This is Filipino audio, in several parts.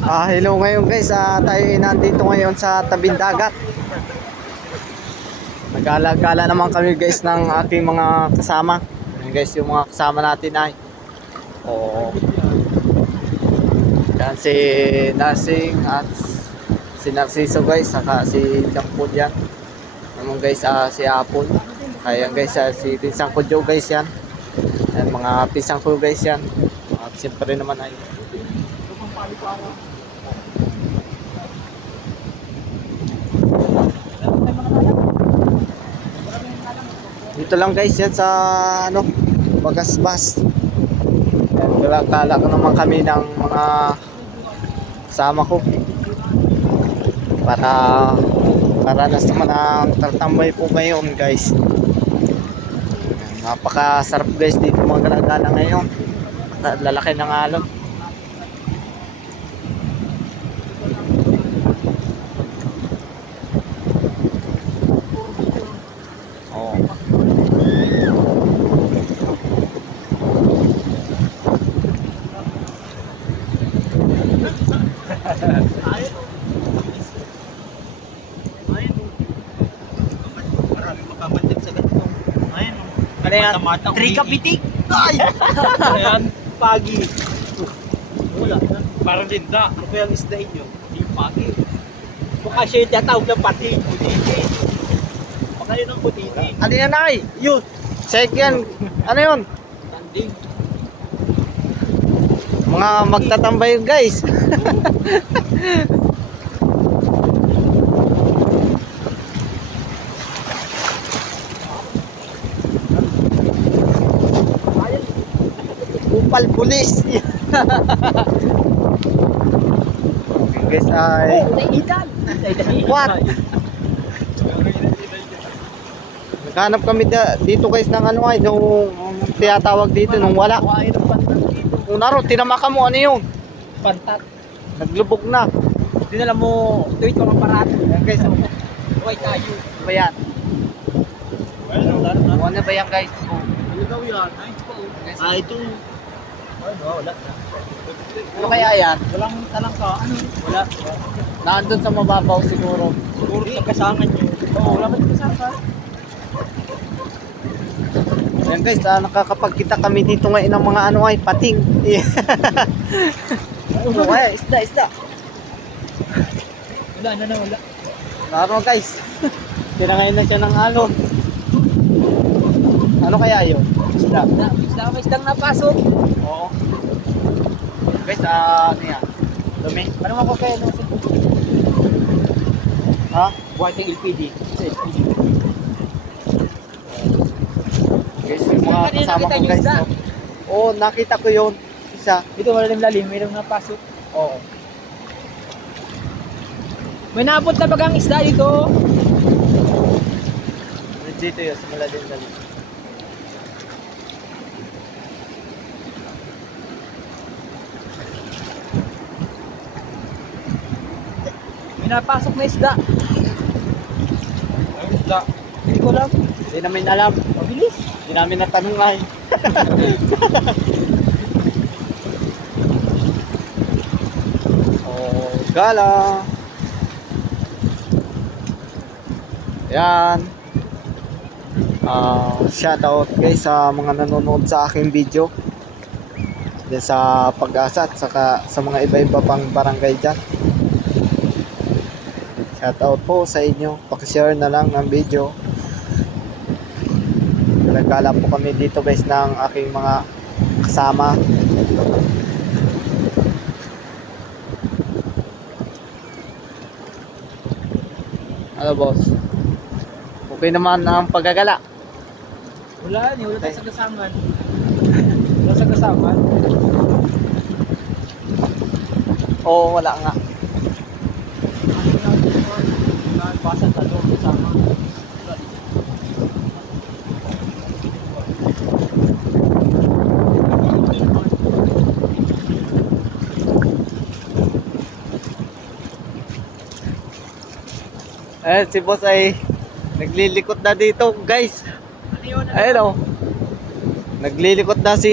Hello ngayon guys, tayo ay nandito ngayon sa tabing dagat. Nagala-gala naman kami guys ng aking mga kasama. Ayan guys, yung mga kasama natin ay yan si Nasing at si Narciso guys, saka si Jampol yan. Naman guys, si Apple. Kaya guys, si Pinsang Kodyo guys yan. Yan, mga Pinsang ko guys yan. At siyempre naman ay dito lang guys yan sa Bagasbas. Yan, kala ko naman kami ng mga kasama ko para naman ang tartambay po ngayon guys. Napakasarap guys dito mga gala-gala ngayon. Lalaki ng alon. Ano yan? Trikapitik! Ay! Ano yan? Pagi. Wala na. Parang linda. Ano kaya ang isda inyo? Hindi pagi. Baka siya yung tatawag ng pati. Putiti. Baka yun ang putiti. Ano yan ay? Yun! Check yan! Ano yun? Landing. Mga magtatambay guys. Upal pulis. Guys ay what? Naghanap kami dito guys ng ano ay nung tinatawag dito nung wala. Kung naro tinamakan mo ano yun? Pantat. Naglubog na. Dinala mo tweet ko ng parato. Ayan guys. Huwag tayo. Ano ba yan? Ano ba yan guys? Ano daw yan? Ay, ito. Ay, wala. Ano kaya yan? Walang talangka. Ano? Wala. Nandun sa mababaw siguro. Siguro sa kasangan nyo. Oo, wala ba sa kasangan? Ayan guys, nakakapagkita kami dito ngayon ng mga ano ay pating. Ano kaya? Isda. Wala na, wala. Laro guys. Tinangayin na siya ng alon. Ano kaya yun? Isda. May isdang napasok. Oo. Guys, ano yan? Dumi. Ano nga po kayo? Ha? Buhat ng LPD. Sa LPD. Guys, yung mga Kanina kasama nakita ko niyo guys. isda? Oo, nakita ko yun. Isa. Ito malalim-lalim, mayroong napasok. Oo. May naabot na bagang isda dito. Dito yun, simula din dali. May napasok na isda. Ang isda. Hindi ko lang. Hindi namin alam. Mabilis. Hindi namin natanong ay. Oh, gala. Yan. Shout out guys sa mga nanonood sa aking video. Diyan sa Pag-asa at saka sa mga iba-iba pang barangay dyan. Shout out po sa inyo. Paki-share na lang ng video. Nagkala po kami dito guys ng aking mga kasama. Ano boss? Okay naman ang paggagala. Wala tayo sa kasaman. Wala sa kasaman. Oo, wala nga. Basa talo kasama. Si boss ay naglilikot na dito guys. Ano yun? Ayun o. Naglilikot na si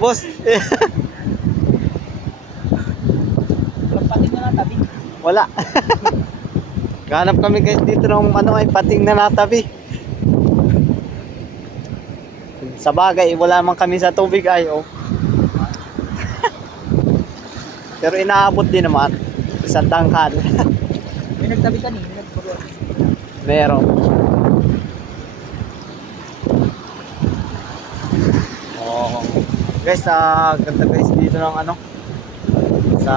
boss. Walang pati tabi. Wala. Ganap kami guys dito ng ano ay pating na natabi. Sa bagay, wala man kami sa tubig ay oh. Pero inaabot din naman sa tangkal. May nagtabi kanina. Meron. Oh. Guys, ganda guys dito ng ano sa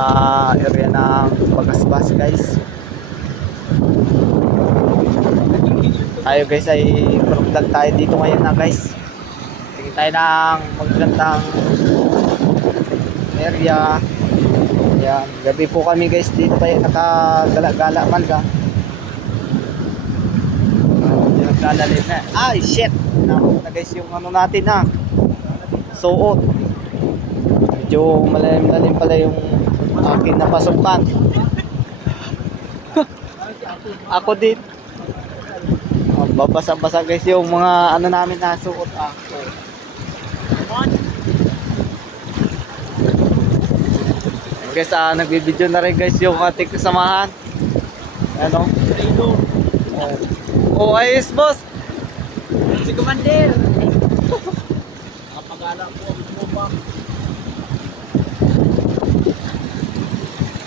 area ng Bagasbas guys. Tayo guys ay vlog tayo dito ngayon na guys. Tingin tayo ng magandang area. Yan, gabi po kami guys dito tayo nakagala-gala man ka. Hindi nagkalalim na. Ay shit! Naku na guys yung ano natin ha. Suot. Medyo malalim-lalim pala yung aking napasukan. Ako din. Babasa-basa guys yung mga ano namin na suot ako. Guys, nagbibideo na rin guys yung ating kasamahan. Ano? Oh, ayos boss. Si Commander. Kapag-ala po ang tumubang.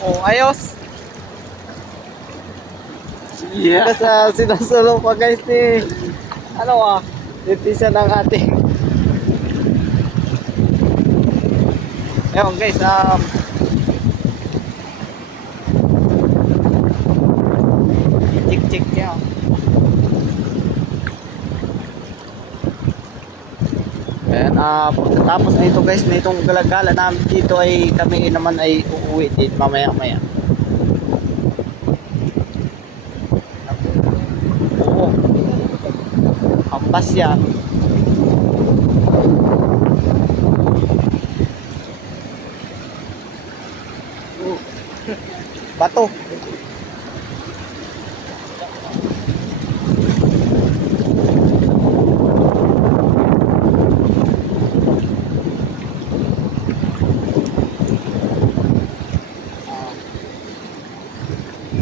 Oh, ayos. Yeah. Kasi sinasalo pa guys ni ano netizen ng ating. Ayun guys, check niya. Ayan, pagkatapos nito guys, nitong galagala namin dito ay kami naman ay uuwi din mamaya-maya. Oo. Hampas yan. Bato.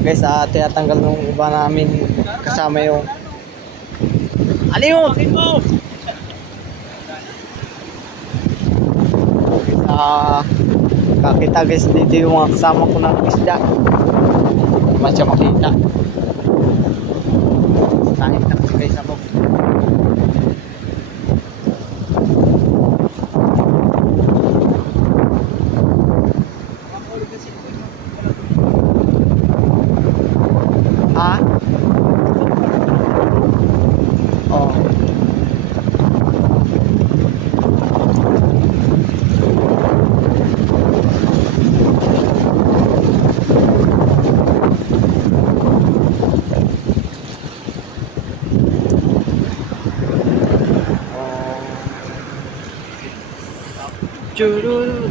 Guys, tinatanggal nung iba namin kasama yung aliw! Kakita guys dito yung mga kasama ko ng isda. Hindi siya makita. Tahit na kasi guys ako. Ha? Oh. Churururu.